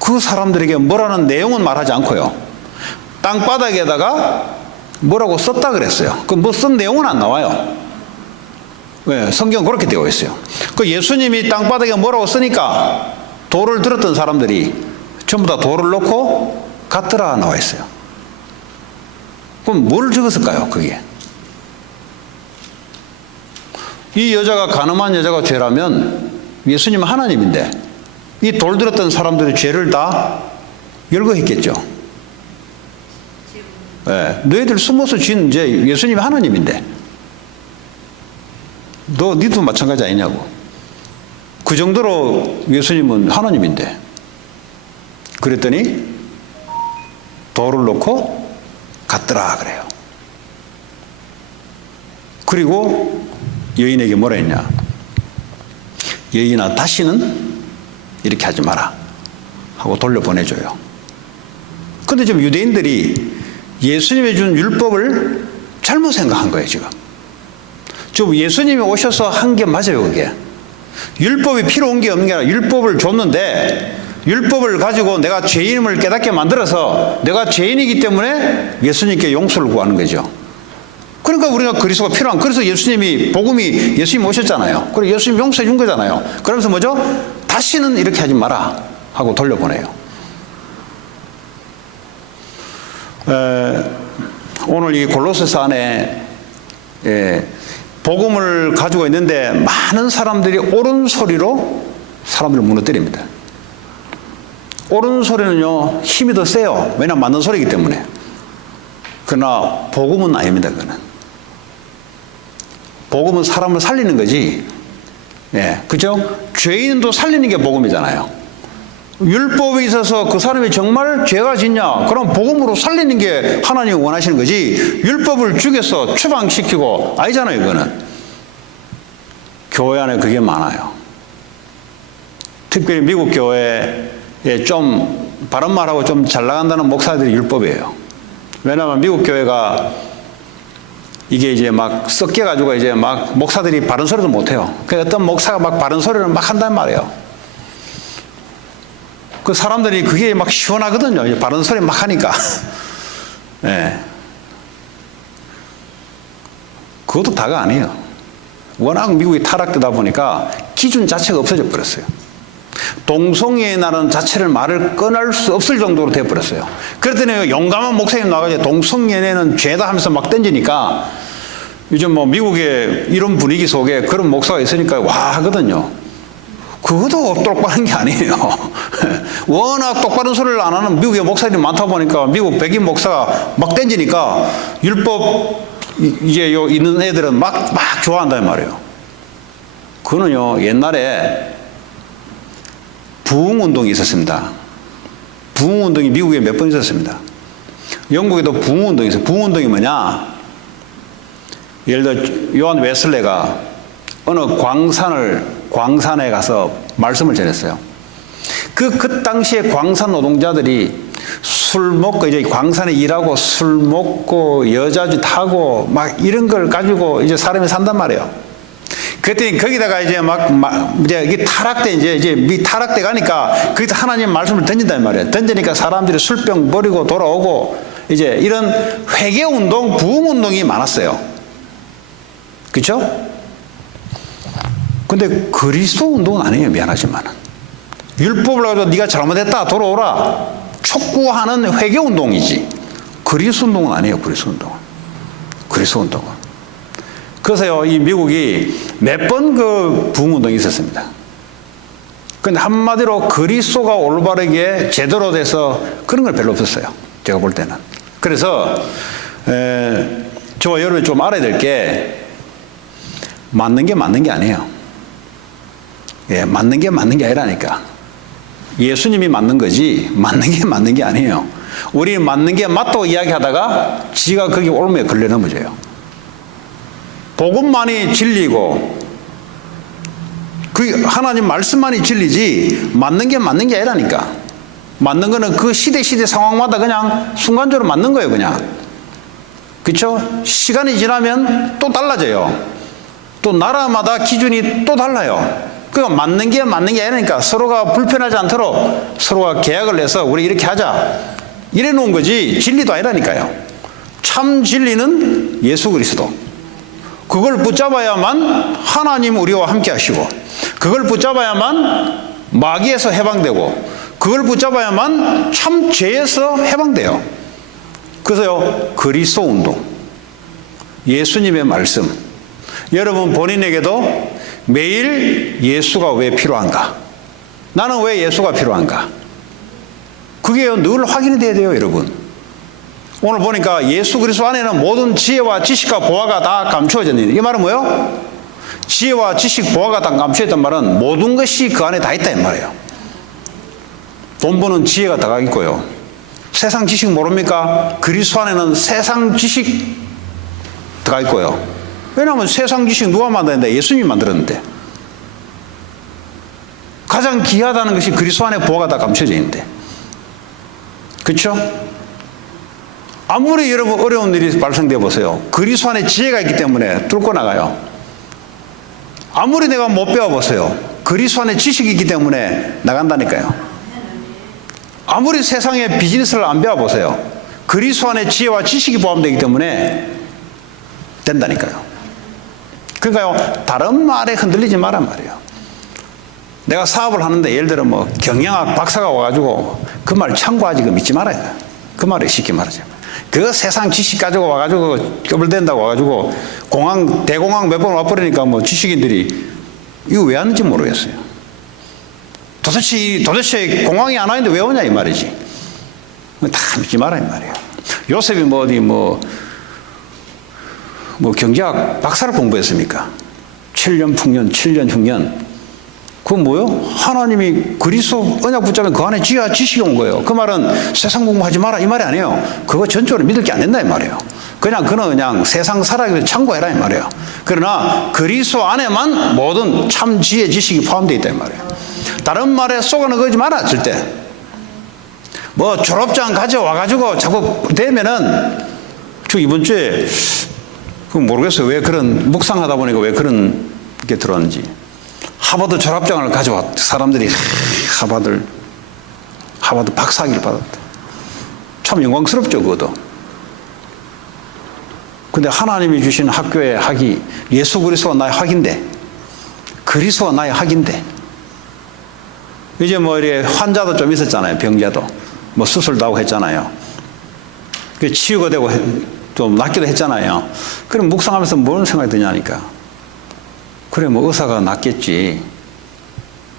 그 사람들에게 뭐라는 내용은 말하지 않고요. 땅바닥에다가 뭐라고 썼다 그랬어요. 그 뭐 쓴 내용은 안 나와요. 왜? 성경은 그렇게 되어 있어요. 그 예수님이 땅바닥에 뭐라고 쓰니까 돌을 들었던 사람들이 전부 다 돌을 놓고 갔더라 나와 있어요. 그럼 뭘 적었을까요, 그게? 이 여자가 가늠한 여자가 죄라면 예수님은 하나님인데 이 돌 들었던 사람들의 죄를 다 열거했겠죠. 네, 너희들 숨어서 지은 죄, 예수님이 하나님인데 니도 마찬가지 아니냐고. 그 정도로 예수님은 하나님인데. 그랬더니 돌을 놓고 갔더라 그래요. 그리고 여인에게 뭐라 했냐? 여인아, 다시는 이렇게 하지 마라 하고 돌려보내줘요. 근데 지금 유대인들이 예수님이 준 율법을 잘못 생각한 거예요, 지금. 지금 예수님이 오셔서 한 게 맞아요, 그게. 율법이 필요한 게 없는 게 아니라 율법을 줬는데 율법을 가지고 내가 죄인임을 깨닫게 만들어서 내가 죄인이기 때문에 예수님께 용서를 구하는 거죠. 그러니까 우리가 그리스도가 필요한, 그래서 예수님이, 복음이 예수님 오셨잖아요. 그리고 예수님 용서해 준 거잖아요. 그러면서 뭐죠? 다시는 이렇게 하지 마라 하고 돌려보내요. 오늘 이 골로새서 안에 복음을 가지고 있는데 많은 사람들이 옳은 소리로 사람들을 무너뜨립니다. 옳은 소리는요, 힘이 더 세요. 왜냐하면 맞는 소리이기 때문에. 그러나 복음은 아닙니다, 그거는. 복음은 사람을 살리는 거지. 그죠? 죄인도 살리는 게 복음이잖아요. 율법에 있어서 그 사람이 정말 죄가 짓냐? 그럼 복음으로 살리는 게 하나님이 원하시는 거지. 율법을 죽여서 추방시키고 아니잖아요, 이거는. 교회 안에 그게 많아요. 특별히 미국 교회에 좀 바른 말하고 좀 잘 나간다는 목사들이 율법이에요. 왜냐하면 미국 교회가 이게 이제 막 섞여가지고 이제 막 목사들이 바른 소리도 못해요. 그러니까 어떤 목사가 막 바른 소리를 막 한단 말이에요. 그 사람들이 그게 막 시원하거든요. 이제 바른 소리 막 하니까. 네. 그것도 다가 아니에요. 워낙 미국이 타락되다 보니까 기준 자체가 없어져 버렸어요. 동성애라는 자체를 말을 꺼낼 수 없을 정도로 되어버렸어요. 그랬더니 용감한 목사님 나가서 동성애는 죄다 하면서 막 던지니까 요즘 뭐 미국의 이런 분위기 속에 그런 목사가 있으니까 와 하거든요. 그것도 똑바른 게 아니에요. 워낙 똑바른 소리를 안 하는 미국의 목사들이 많다 보니까 미국 백인 목사가 막 던지니까 율법 이제 있는 애들은 막 좋아한단 말이에요. 그거는요, 옛날에 부흥운동이 있었습니다. 부흥운동이 미국에 몇 번 있었습니다. 영국에도 부흥운동이 있어요. 부흥운동이 뭐냐? 예를 들어, 요한 웨슬레가 어느 광산에 가서 말씀을 전했어요. 그 당시에 광산 노동자들이 술 먹고 이제 광산에 일하고 술 먹고 여자주 타고 막 이런 걸 가지고 이제 사람이 산단 말이에요. 그랬더니 거기다가 이제 이제 이게 이제 타락돼 가니까 거기서 하나님 말씀을 던진단 말이에요. 던지니까 사람들이 술병 버리고 돌아오고 이제 이런 회개 운동, 부흥 운동이 많았어요. 그렇죠? 근데 그리스도 운동은 아니에요. 미안하지만 율법을 가지고 네가 잘못했다 돌아오라 촉구하는 회개 운동이지 그리스도 운동은 아니에요. 그리스도 운동은. 그래서요, 이 미국이 몇 번 그 부흥 운동이 있었습니다. 근데 한마디로 그리스도가 올바르게 제대로 돼서 그런 걸 별로 없었어요. 제가 볼 때는. 그래서 저와 여러분이 좀 알아야 될 게 맞는 게 아니에요. 예, 맞는 게 아니라니까. 예수님이 맞는 거지 맞는 게 아니에요. 우리 맞는 게 맞다고 이야기하다가 지가 거기 올무에 걸려 넘어져요. 복음만이 진리고 그 하나님 말씀만이 진리지 맞는 게 아니라니까. 맞는 거는 그 시대 상황마다 그냥 순간적으로 맞는 거예요. 그냥. 그렇죠? 시간이 지나면 또 달라져요. 또 나라마다 기준이 또 달라요. 그러니까 맞는 게 아니라니까. 서로가 불편하지 않도록 서로가 계약을 해서 우리 이렇게 하자 이래 놓은 거지 진리도 아니라니까요. 참 진리는 예수 그리스도. 그걸 붙잡아야만 하나님 우리와 함께 하시고, 그걸 붙잡아야만 마귀에서 해방되고, 그걸 붙잡아야만 참 죄에서 해방돼요. 그래서요, 그리스도 운동, 예수님의 말씀, 여러분 본인에게도 매일 예수가 왜 필요한가? 나는 왜 예수가 필요한가? 그게 늘 확인이 돼야 돼요, 여러분. 오늘 보니까 예수 그리스도 안에는 모든 지혜와 지식과 보화가 다 감추어졌는데, 이 말은 뭐예요? 지혜와 지식, 보화가 다 감추어졌단 말은 모든 것이 그 안에 다 있다 이 말이에요. 돈 버는 지혜가 다 있고요. 세상 지식 모릅니까? 그리스도 안에는 세상 지식 들어가 있고요. 왜냐하면 세상 지식 누가 만드는데? 예수님이 만들었는데. 가장 귀하다는 것이 그리스도 안에 보화가 다 감춰져 있는데. 그렇죠? 아무리 여러분 어려운 일이 발생돼 보세요. 그리스도 안에 지혜가 있기 때문에 뚫고 나가요. 아무리 내가 못 배워보세요. 그리스도 안에 지식이 있기 때문에 나간다니까요. 아무리 세상의 비즈니스를 안 배워보세요. 그리스도 안에 지혜와 지식이 포함되기 때문에 된다니까요. 그러니까요, 다른 말에 흔들리지 말란 말이에요. 내가 사업을 하는데 예를 들어 뭐 경영학 박사가 와가지고 그 말 참고하지 그 믿지 말아요. 그 말을 쉽게 말하자면. 그 세상 지식 가지고 와가지고 껴벌댄다고 와가지고 대공황 몇 번 와버리니까 뭐 지식인들이 이거 왜 하는지 모르겠어요. 도대체 공황이 안 와있는데 왜 오냐 이 말이지. 다 믿지 마라 이 말이에요. 요셉이 뭐 경제학 박사를 공부했습니까? 7년 풍년, 7년 흉년. 그건 뭐요? 하나님이 그리스도 언약 붙잡으면 그 안에 지혜와 지식이 온 거예요. 그 말은 세상 공부하지 마라 이 말이 아니에요. 그거 전적으로 믿을 게 안 된다 이 말이에요. 그냥 세상 살아가기 위해서 참고해라 이 말이에요. 그러나 그리스도 안에만 모든 참 지혜 지식이 포함되어 있다 이 말이에요. 다른 말에 속아넣지 마라, 절대. 뭐 졸업장 가져와가지고 자꾸 대면은, 저 이번 주에, 모르겠어요. 왜 그런, 묵상하다 보니까 왜 그런 게 들어왔는지. 하버드 졸업장을 가져왔, 사람들이, 하버드 박사학위를 받았다. 참 영광스럽죠, 그것도. 근데 하나님이 주신 학교의 학위, 예수 그리스도가 나의 학인데, 그리스도가 나의 학인데, 이제 뭐 이렇게 환자도 좀 있었잖아요, 병자도. 뭐 수술도 하고 했잖아요. 치유가 되고 좀 낫기도 했잖아요. 그럼 묵상하면서 무슨 생각이 드냐니까. 그래, 뭐 의사가 낫겠지.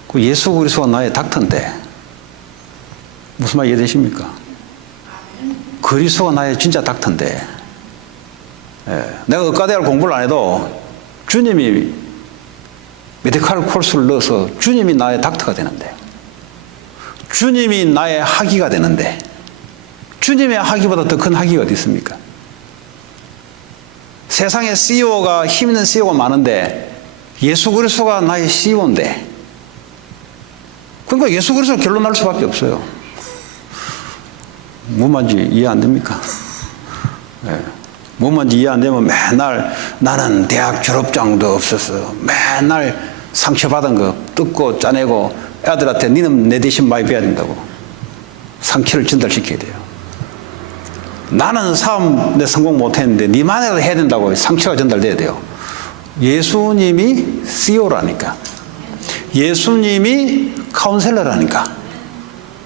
그 예수 그리스도가 나의 닥터인데. 무슨 말 이해되십니까? 그리스도가 나의 진짜 닥터인데. 예, 내가 의과대학을 공부를 안 해도 주님이 메디컬 코र्스를 넣어서 주님이 나의 닥터가 되는데, 주님이 나의 학위가 되는데, 주님의 학위보다 더 큰 학위가 어디 있습니까? 세상에 CEO가, 힘 있는 CEO가 많은데 예수 그리스도가 나의 CEO인데, 그러니까 예수 그리스도 결론 날 수밖에 없어요. 뭔 말인지 이해 안 됩니까? 네. 뭔 말인지 이해 안 되면 맨날 나는 대학 졸업장도 없었어, 맨날 상처받은 거 뜯고 짜내고 애들한테 니는 내 대신 많이 배워야 된다고 상처를 전달시켜야 돼요. 나는 사업 내 성공 못했는데 니만이라도 해야 된다고 상처가 전달돼야 돼요. 예수님이 CEO라니까. 예수님이 카운셀러라니까.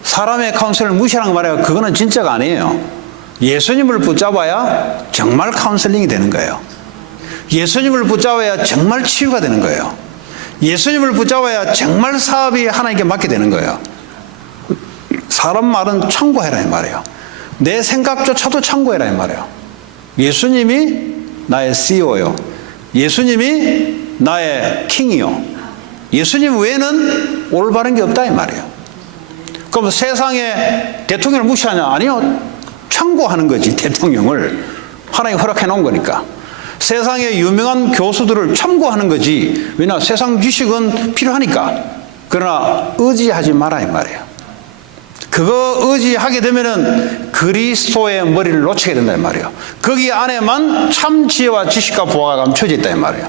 사람의 카운셀을 무시하는 거 말이에요. 그거는 진짜가 아니에요. 예수님을 붙잡아야 정말 카운셀링이 되는 거예요. 예수님을 붙잡아야 정말 치유가 되는 거예요. 예수님을 붙잡아야 정말 사업이 하나님께 맡게 되는 거예요. 사람 말은 참고해라 이 말이에요. 내 생각조차도 참고해라 이 말이에요. 예수님이 나의 CEO요. 예수님이 나의 킹이요. 예수님 외에는 올바른 게 없다 이 말이에요. 그럼 세상에 대통령을 무시하냐? 아니요. 참고하는 거지, 대통령을. 하나님이 허락해 놓은 거니까. 세상에 유명한 교수들을 참고하는 거지. 왜냐? 세상 지식은 필요하니까. 그러나 의지하지 마라 이 말이에요. 그거 의지하게 되면은 그리스도의 머리를 놓치게 된다 이 말이에요. 거기 안에만 참 지혜와 지식과 보화가 감춰져 있다 이 말이에요.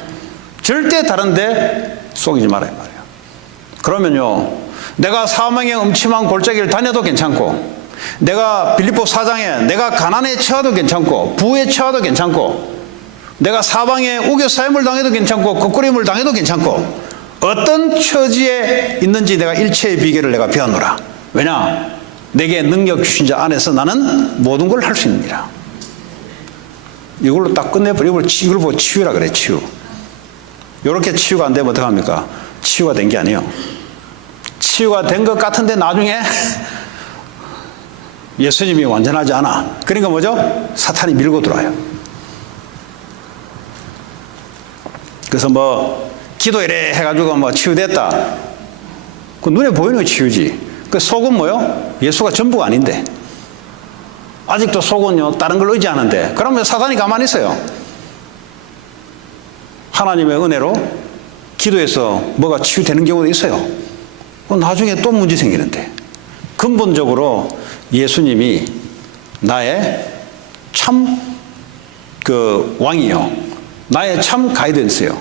절대 다른데 속이지 마라 이 말이에요. 그러면요, 내가 사망의 음침한 골짜기를 다녀도 괜찮고, 내가 빌립보 4장에 내가 가난에 처해도 괜찮고, 부에 처해도 괜찮고, 내가 사방에 우겨싸임을 당해도 괜찮고, 거꾸림을 당해도 괜찮고, 어떤 처지에 있는지 내가 일체의 비결을 내가 배워노라. 왜냐? 내게 능력 주신 자 안에서 나는 모든 걸 할 수 있느니라. 이걸로 딱 끝내버리고, 이걸 보고 치유라 그래, 치유. 이렇게 치유가 안 되면 어떡합니까? 치유가 된 게 아니에요. 치유가 된 것 같은데 나중에 예수님이 완전하지 않아. 그러니까 뭐죠? 사탄이 밀고 들어와요. 그래서 뭐 기도 이래 해가지고 뭐 치유됐다. 그 눈에 보이는 거 치유지. 그 속은 뭐요? 예수가 전부가 아닌데. 아직도 속은요 다른 걸 의지하는데. 그러면 사탄이 가만히 있어요. 하나님의 은혜로 기도해서 뭐가 치유되는 경우도 있어요. 나중에 또 문제 생기는데. 근본적으로 예수님이 나의 참 그 왕이요, 나의 참 가이던스요,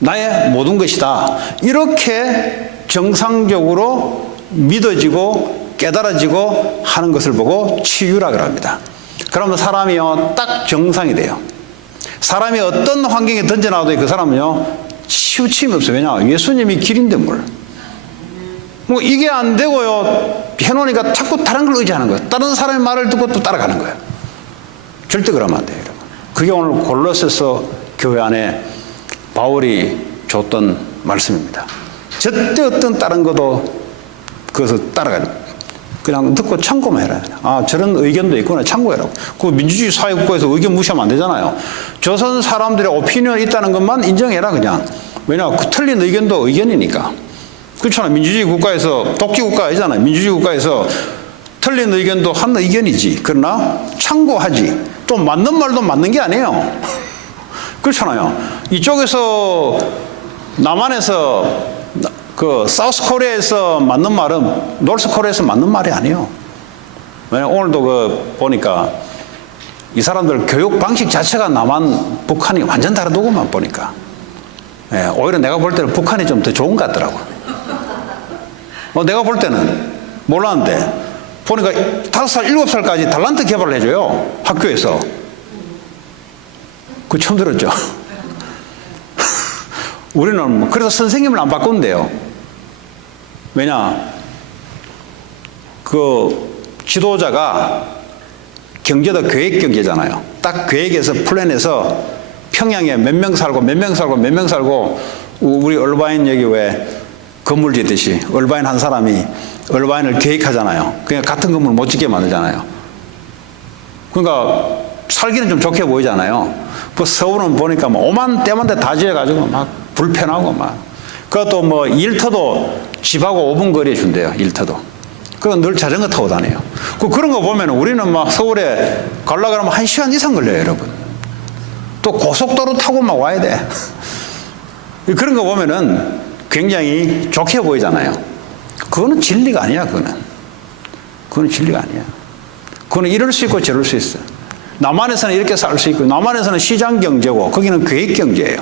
나의 모든 것이다. 이렇게 정상적으로 믿어지고 깨달아지고 하는 것을 보고 치유라 그럽니다. 그러면 사람이요 딱 정상이 돼요. 사람이 어떤 환경에 던져놔도 그 사람은요 치우침이 없어요. 왜냐? 예수님이 길인데 뭘. 뭐 이게 안 되고요 해놓으니까 자꾸 다른 걸 의지하는 거예요. 다른 사람의 말을 듣고 또 따라가는 거예요. 절대 그러면 안 돼요, 여러분. 그게 오늘 골로새서 교회 안에 바울이 줬던 말씀입니다. 절대 어떤 다른 것도 그것을 따라가는 거예요. 그냥 듣고 참고만 해라. 아, 저런 의견도 있구나, 참고해라. 그 민주주의 사회국가에서 의견 무시하면 안 되잖아요. 조선 사람들의 오피니언이 있다는 것만 인정해라 그냥. 왜냐? 그 틀린 의견도 의견이니까. 그렇잖아. 민주주의 국가에서, 독재국가 아니잖아요. 민주주의 국가에서 틀린 의견도 한 의견이지. 그러나 참고하지. 또 맞는 말도 맞는 게 아니에요. 그렇잖아요. 이쪽에서 남한에서 그 사우스 코리아에서 맞는 말은 노스 코리아에서 맞는 말이 아니에요. 왜냐면 오늘도 그 보니까 이 사람들 교육 방식 자체가 남한 북한이 완전 다르더구만 보니까. 예, 오히려 내가 볼 때는 북한이 좀 더 좋은 것 같더라고. 내가 볼 때는 몰랐는데 보니까 5살, 7살까지 달란트 개발을 해줘요. 학교에서. 그거 처음 들었죠? 우리는 그래서 선생님을 안 바꾼대요. 왜냐? 그 지도자가 경제도 계획 경제잖아요. 딱 계획에서 플랜에서 평양에 몇 명 살고 몇 명 살고 몇 명 살고 우리 얼바인 여기 왜 건물 짓듯이 얼바인 한 사람이 얼바인을 계획하잖아요. 그냥 같은 건물 못 짓게 만들잖아요. 그러니까 살기는 좀 좋게 보이잖아요. 그 서울은 보니까 뭐 오만 때만 다 지어가지고 막 불편하고 막 그것도 뭐 일터도 집하고 5분 거리에 준대요. 일터도. 그건 늘 자전거 타고 다녀요. 그런 거 보면 우리는 막 서울에 가려고 하면 1시간 이상 걸려요, 여러분. 또 고속도로 타고 막 와야 돼. 그런 거 보면은 굉장히 좋게 보이잖아요. 그거는 진리가 아니야, 그거는 진리가 아니야. 그거는 이럴 수 있고 저럴 수 있어. 남한에서는 이렇게 살 수 있고, 남한에서는 시장 경제고, 거기는 계획 경제예요.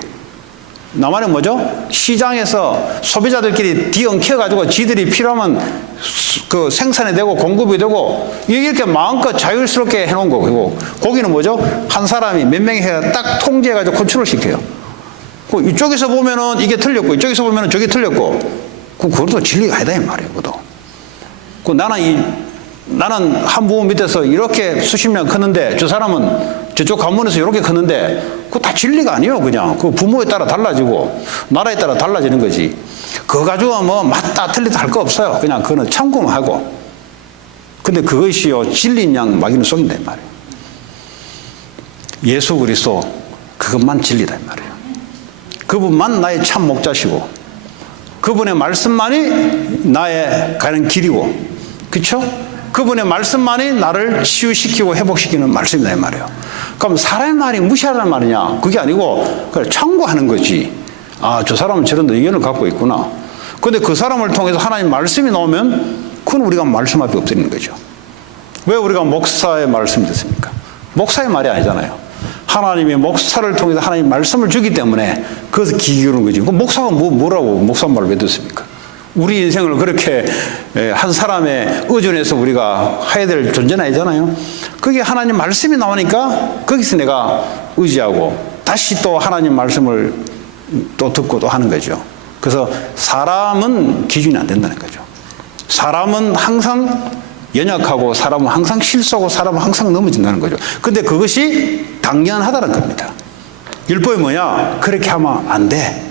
남한은 뭐죠? 시장에서 소비자들끼리 뒤엉켜가지고 지들이 필요하면 그 생산이 되고 공급이 되고 이렇게 마음껏 자율스럽게 해놓은 거고, 거기는 뭐죠? 한 사람이 몇 명이 해야 딱 통제해가지고 컨트롤 시켜요. 이쪽에서 보면은 이게 틀렸고 이쪽에서 보면은 저게 틀렸고, 그것도 진리가 아니다 이 말이에요. 그것도. 나는 한 부분 밑에서 이렇게 수십 년 컸는데 저 사람은 저쪽 관문에서 이렇게 컸는데 그거 다 진리가 아니에요. 그냥 그 부모에 따라 달라지고 나라에 따라 달라지는 거지. 그거 가지고 뭐 맞다 틀리다 할 거 없어요. 그냥 그거는 참고만 하고. 근데 그것이요 진리인 양 마귀는 속인다 이 말이에요. 예수 그리스도 그것만 진리다 이 말이에요. 그분만 나의 참 목자시고 그분의 말씀만이 나의 가는 길이고, 그렇죠? 그분의 말씀만이 나를 치유시키고 회복시키는 말씀이다 이 말이에요. 그럼 사람의 말이 무시하라는 말이냐? 그게 아니고 그걸 참고하는 거지. 아, 저 사람은 저런 의견을 갖고 있구나. 그런데 그 사람을 통해서 하나님 말씀이 나오면 그건 우리가 말씀 앞에 엎드리는 거죠. 왜 우리가 목사의 말씀이 됐습니까? 목사의 말이 아니잖아요. 하나님이 목사를 통해서 하나님 말씀을 주기 때문에 그것을 귀 기울이는 거지. 그 목사가 뭐라고 목사 말을 왜 듣습니까? 우리 인생을 그렇게 한 사람의 의존해서 우리가 해야 될 존재는 아니잖아요. 그게 하나님 말씀이 나오니까 거기서 내가 의지하고 다시 또 하나님 말씀을 또 듣고 또 하는 거죠. 그래서 사람은 기준이 안 된다는 거죠. 사람은 항상 연약하고 사람은 항상 실수하고 사람은 항상 넘어진다는 거죠. 근데 그것이 당연하다는 겁니다. 율법이 뭐냐? 그렇게 하면 안 돼.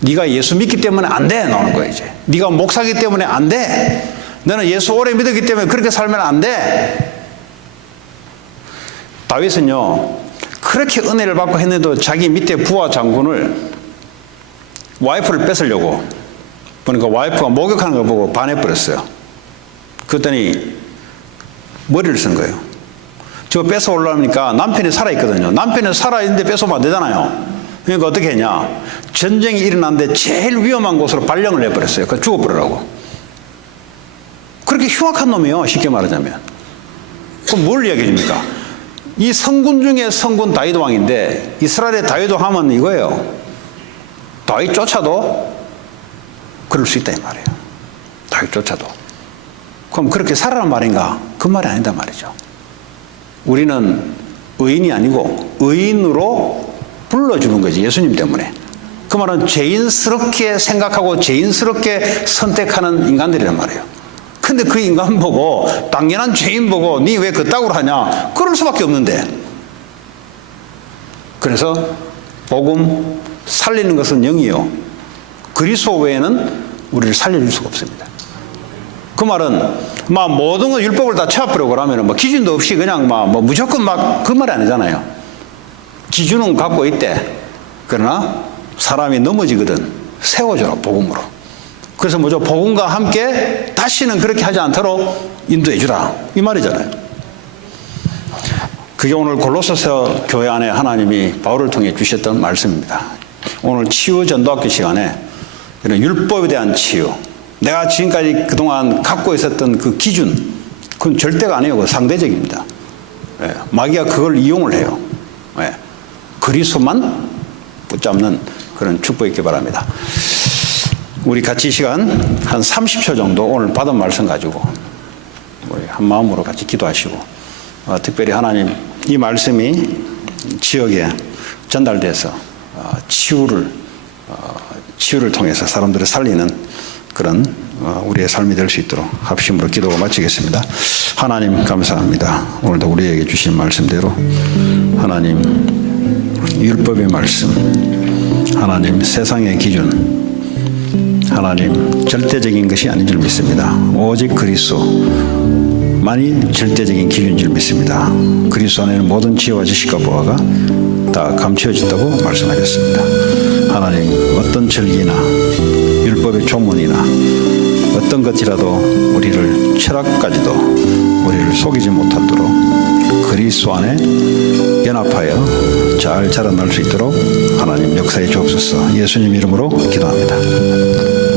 네가 예수 믿기 때문에 안 돼. 나오는 거예요, 이제. 네가 목사기 때문에 안 돼. 너는 예수 오래 믿었기 때문에 그렇게 살면 안 돼. 다윗은요, 그렇게 은혜를 받고 했는데도 자기 밑에 부하 장군을 와이프를 뺏으려고 보니까 와이프가 목욕하는 걸 보고 반해버렸어요. 그랬더니 머리를 쓴 거예요. 저 뺏어 올라오니까 남편이 살아있거든요. 남편이 살아있는데 뺏어오면 안 되잖아요. 그러니까 어떻게 했냐. 전쟁이 일어났는데 제일 위험한 곳으로 발령을 내버렸어요. 그러니까 죽어버리라고. 그렇게 흉악한 놈이에요. 쉽게 말하자면. 그럼 뭘 이야기해 줍니까? 이 성군 중에 성군 다윗 왕인데 이스라엘의 다윗 왕 하면 이거예요. 다윗 쫓아도 그럴 수 있다 이 말이에요. 다윗 쫓아도. 그럼 그렇게 살아란 말인가? 그 말이 아니다 말이죠. 우리는 의인이 아니고 의인으로 불러주는 거지. 예수님 때문에. 그 말은 죄인스럽게 생각하고 죄인스럽게 선택하는 인간들이란 말이에요. 근데 그 인간 보고 당연한 죄인 보고 니 왜 그따구로 하냐? 그럴 수밖에 없는데. 그래서 복음 살리는 것은 영이요. 그리스도 외에는 우리를 살려줄 수가 없습니다. 그 말은 막 모든 건 율법을 다 채워버리고 그러면 뭐 기준도 없이 그냥 막 뭐 무조건 막 그 말이 아니잖아요. 기준은 갖고 있대. 그러나 사람이 넘어지거든 세워줘라 복음으로. 그래서 뭐죠? 복음과 함께 다시는 그렇게 하지 않도록 인도해주라 이 말이잖아요. 그게 오늘 골로새서 교회 안에 하나님이 바울을 통해 주셨던 말씀입니다. 오늘 치유 전도학교 시간에 이런 율법에 대한 치유, 내가 지금까지 그동안 갖고 있었던 그 기준, 그건 절대가 아니에요. 그건 상대적입니다. 예, 마귀가 그걸 이용을 해요. 예, 그리스도만 붙잡는 그런 축복 있기 바랍니다. 우리 같이 시간 한 30초 정도 오늘 받은 말씀 가지고 우리 한 마음으로 같이 기도하시고, 특별히 하나님 이 말씀이 지역에 전달돼서 치유를 통해서 사람들을 살리는 그런 우리의 삶이 될 수 있도록 합심으로 기도가 마치겠습니다. 하나님 감사합니다. 오늘도 우리에게 주신 말씀대로 하나님 율법의 말씀, 하나님 세상의 기준, 하나님 절대적인 것이 아닌 줄 믿습니다. 오직 그리스도만이 절대적인 기준인 줄 믿습니다. 그리스도 안에는 모든 지혜와 지식과 보화가 다 감추어진다고 말씀하셨습니다. 하나님 어떤 절기나 율법의 조문이나 어떤 것이라도 우리를 철학까지도 우리를 속이지 못하도록 그리스도 안에 연합하여 잘 자라날 수 있도록 하나님 역사해 주옵소서. 예수님 이름으로 기도합니다.